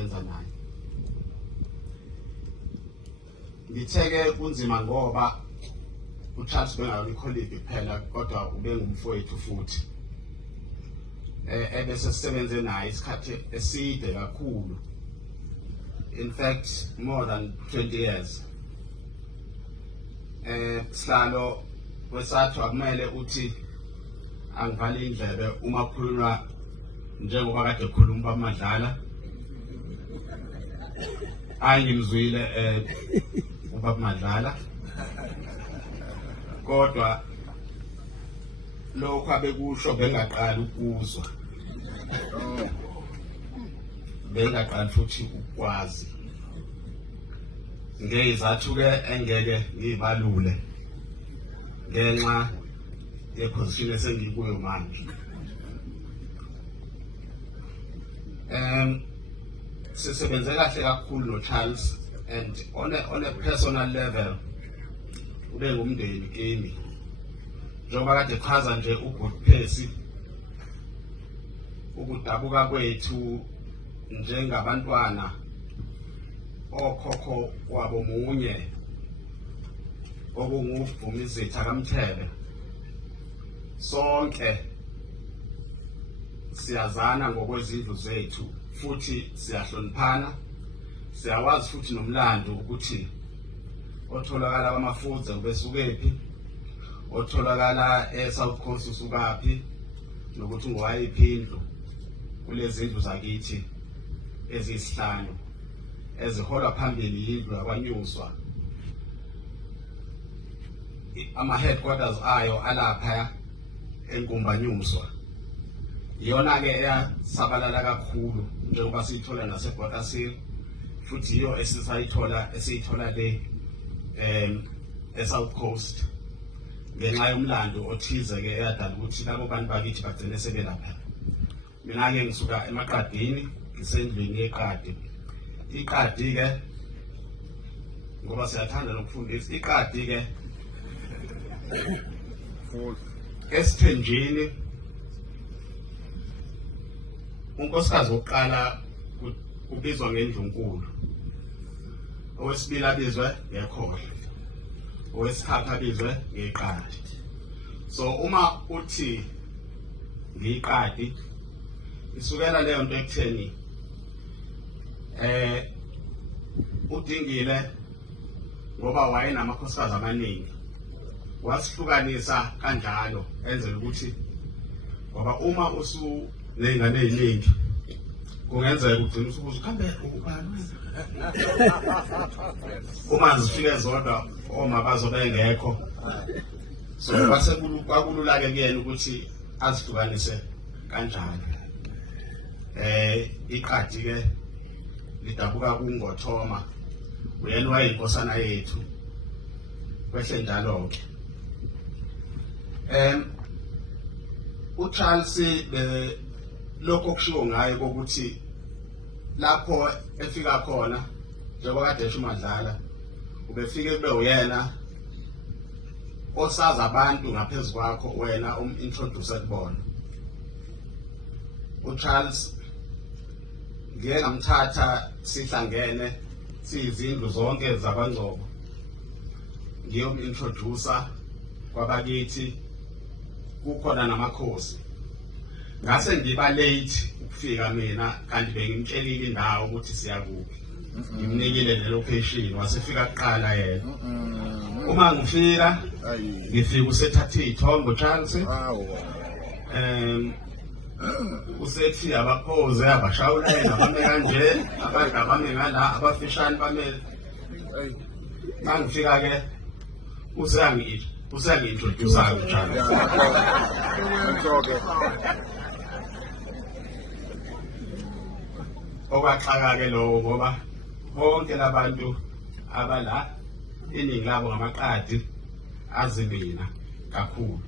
enza naye. Ngitheke kunzima ngoba uCharles bengayo icolleague kuphela kodwa ube ngumfowethu futhi. Ebese sisebenze naye isikhathi eside kakhulu. In fact, more than 20 years. Sihlalo wesathu akumele uthi angivale indlebe uma kukhulunywa njengoba kade kukhuluma uBamadlala. Angimzwile uBamadlala. Kodwa lokho abekusho bengaqala ukuzwa. Bengaqala futhi ukwazi. Ngezathu ke engeke ngibalule ngenxa yeposition esengikuyo manje. Sisebenze kahle kakhulu noCharles and on a personal level ube ngumndeni kimi. Njengoba kade chaza nje uGood Pace ukudabuka kwethu njengabantwana okhokho wabo munye okunguvumizitha kaMthebe. Sonke siyazana ngokwezindlu zethu futhi siyahloniphana. Siyawazi futhi nomlando ukuthi otholakala kwamafudze ubesukephi, otholakala eSouth Coast usukaphi, nokuthi ngowayiphi indlu kulezi ndlu zakithi ezisihlanu ezihola phambili indlu yakwanyuswa. Ama headquarters ayo alapha eNkumbanyuswa. Iyona ke eyasabalala kakhulu njengoba siyithola naseBottasville futhi iyo esiyithola le eSouth Coast ngenxa yomlando othize ke eyadala ukuthi labo bantu bakithi bagcine sebelapha. Mina ke ngisuka eMaqadini ngisendlini yeqadi. Iqadi ke ngoba siyathanda nokufundisa iqadi ke esithenjini unkosikazi wokuqala ubizwa ngendlunkulu, owesibili abizwe ngekhohle, owesithathu abizwe ngeqadi. So uma uthi ngiqadi isukela leyo nto ekutheni uDingile ngoba wayenamakhosikazi amaningi wasihlukanisa kanjalo enzela ukuthi ngoba uma usuneyingane eziningi kungenzeka ugcina usubuza kambe ubani uma zifike zodwa oma bazobengekho. So base kwakulula ke kuyena ukuthi azihlukanise kanjalo. Iqadi ke lidabuka kuNgothoma uyena wayinkosana yethu kwehle njalo ke. uCharles lokho kushiwo ngaye ukuthi lapho efika khona njengoba kade esho uMadlala ubefike kube uyena osaza abantu ngaphezulu kwakho wena introduce kubona. uCharles ngeke ngamthatha sihlangene sizindlu zonke zabaNgcobo ngiyom-introducer kwabakithi kukhona namakhosi. Ngase ngiba late ukufika mina kanti bengimtshelile indawo ukuthi siyakuphi. Ngimnikile le location wasefika kuqala yena. Uma ngifika ngifika usethatha izithombe uCharles. Usethi abaphoze abashawula yena bame kanje abantu abame ngala abafishane bame. Mangifika ke usengi-introduce uCharles. Okwaxaka ke lokho ngoba bonke labantu abala iningi labo ngamaqadi azimina kakhulu.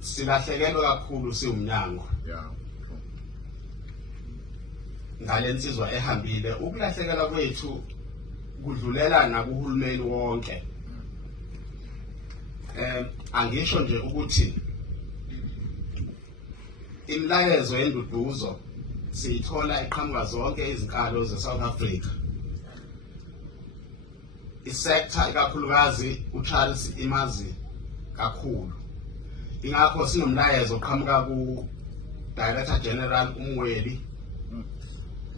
Silahlekelwe kakhulu siwumnyango. Ngalensizwa ehambile ukulahlekelwa kwethu kudlulela nakuhulumeni wonke. Angisho nje ukuthi Imilayezo yenduduzo siyithola iqhamuka zonke izinkalo ze-South Africa. Isector ikakhulukazi uCharles imazi kakhulu. Ingakho sinomlayezo oqhamuka ku-Director General uMweli,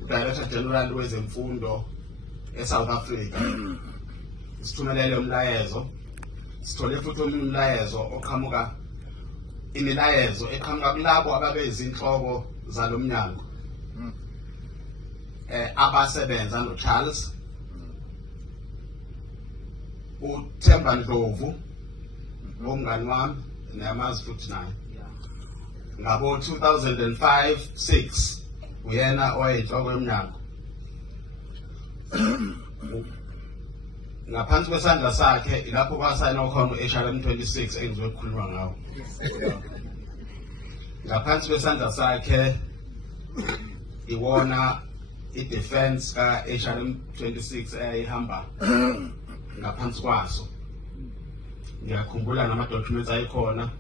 uDirector General wezemfundo eSouth Africa. Sithumelele umlayezo. Sithole futhi umlayezo oqhamuka imilayezo eqhamuka kulabo ababezinhloko zalomnyango abasebenza noCharles, uThemba Ndlovu omngani wami neyamazi futhi naye. Ngabo 2005-6 uyena oyinhloko yomnyango. Ngaphansi kwesandla sakhe ilapho kwasayinwa khona uHRM 26 engizobe kukhuluma ngawo. Ngaphansi kwesandla sakhe iwona i-defense ka-HRM 26 eyayihamba ngaphansi kwaso. Ngiyakhumbula nama-documents ayikhona,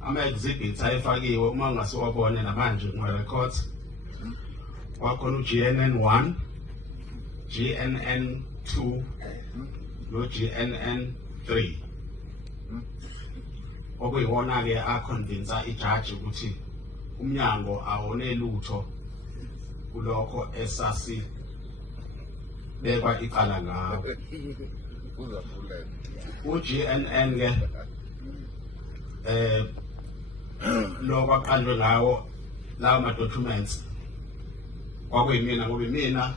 ama-exhibits ayefakiwe uma ungasiwabone namanje ngiwa-records. Kwakhona u-GNN 1, GNN 2 no-GNN 3. Okuyiwona-ke akhonvinsa ijaji ukuthi umnyango awonelutho kulokho esasibekwa icala ngawo. U-GNN-ke lokho aqanjwe ngawo lawo ma-documents kwakuyimina ngoba imina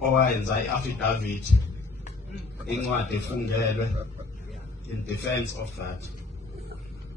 owayenza i-affidavit incwadi efungelwe in defense of that.